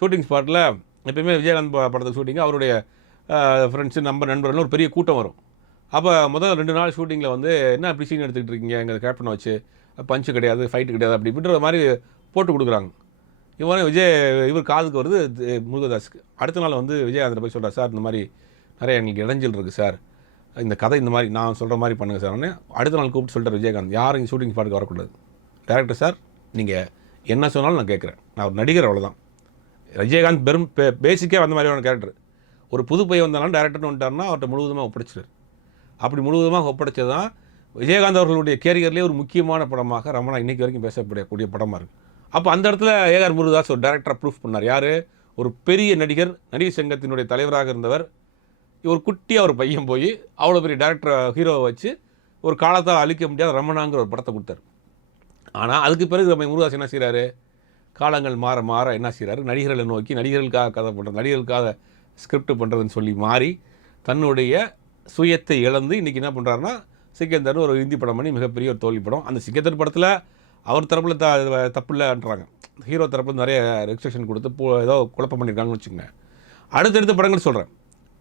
Shooting ஸ்பாட்டில் எப்பயுமே விஜயகாந்த் படத்துக்கு ஷூட்டிங்கு அவருடைய ஃப்ரெண்ட்ஸு நண்பர்கள் ஒரு பெரிய கூட்டம் வரும். அப்போ முதல் 2 நாள் ஷூட்டிங்கில் வந்து என்ன இப்படி சீன் எடுத்துக்கிட்டு இருக்கீங்க, எங்கள் கேப்டனை வச்சு பஞ்சு கிடையாது, ஃபைட்டு கிடையாது, அப்படி இப்படின்ற மாதிரி போட்டு கொடுக்குறாங்க. இவர் காதுக்கு வருது முருகதாஸுக்கு. அடுத்த நாள் வந்து விஜயகாந்த் போய் சொல்கிறார், சார் இந்த மாதிரி நிறைய எங்களுக்கு இடைஞ்சல் இருக்குது சார், இந்த கதை இந்த மாதிரி நான் சொல்கிற மாதிரி பண்ணுங்கள் சார். உடனே அடுத்த நாள் கூப்பிட்டு சொல்லிட்டார் விஜயகாந்த், யாரும் இங்கே ஷூட்டிங் ஸ்பாட்டுக்கு வரக்கூடாது. டேரக்டர் சார் நீங்கள் என்ன சொன்னாலும் நான் கேட்குறேன், நான் ஒரு நடிகர் அவ்வளோதான். விஜயகாந்த் பேசிக்காக வந்த மாதிரியான கேரக்டர். ஒரு புது பையன் வந்தாலும் டேரக்டர்னு வந்துட்டாருன்னா அவர்கிட்ட முழுவதுமாக ஒப்படைச்சிட்டார். அப்படி முழுவதுமாக ஒப்படைச்சது தான் விஜயகாந்த் அவர்களுடைய கேரியர்லேயே ஒரு முக்கியமான படமாக ரமணா இன்றைக்கி வரைக்கும் பேசப்படக்கூடிய படமாக இருக்குது. அப்போ அந்த இடத்துல ஏஆர் முருகதாஸ் ஒரு டேரக்டராக ப்ரூஃப் பண்ணார். யார்? ஒரு பெரிய நடிகர், நடிகர் சங்கத்தினுடைய தலைவராக இருந்தவர். ஒரு குட்டியாக ஒரு பையன் போய் அவ்வளோ பெரிய டேரக்டர் ஹீரோவை வச்சு ஒரு காலத்தால் அழிக்க முடியாத ரமணாங்கிற ஒரு படத்தை கொடுத்தார். ஆனால் அதுக்கு பிறகு நம்ம முருகதாஸ் என்ன செய்கிறாரு? காலங்கள் மாற மாற என்ன செய்கிறாரு? நடிகர்களை நோக்கி நடிகர்களுக்காக கதை பண்ணுறது, நடிகர்களுக்காக ஸ்கிரிப்ட் பண்ணுறதுன்னு சொல்லி மாறி தன்னுடைய சுயத்தை இழந்து இன்றைக்கி என்ன பண்ணுறாருன்னா சிக்கந்தர்னு ஒரு ஹிந்தி படம் பண்ணி மிகப்பெரிய ஒரு தோல்வி படம். அந்த சிக்கந்தர் படத்தில் அவர் தரப்பில் தப்பு இல்லைன்றாங்க, ஹீரோ தரப்பில் நிறைய ரெஸ்ட்ரிக்ஷன் கொடுத்து ஏதோ குழப்பம் பண்ணியிருக்காங்கன்னு வச்சுக்கோங்க. அடுத்தடுத்த படங்கள் சொல்கிறேன்.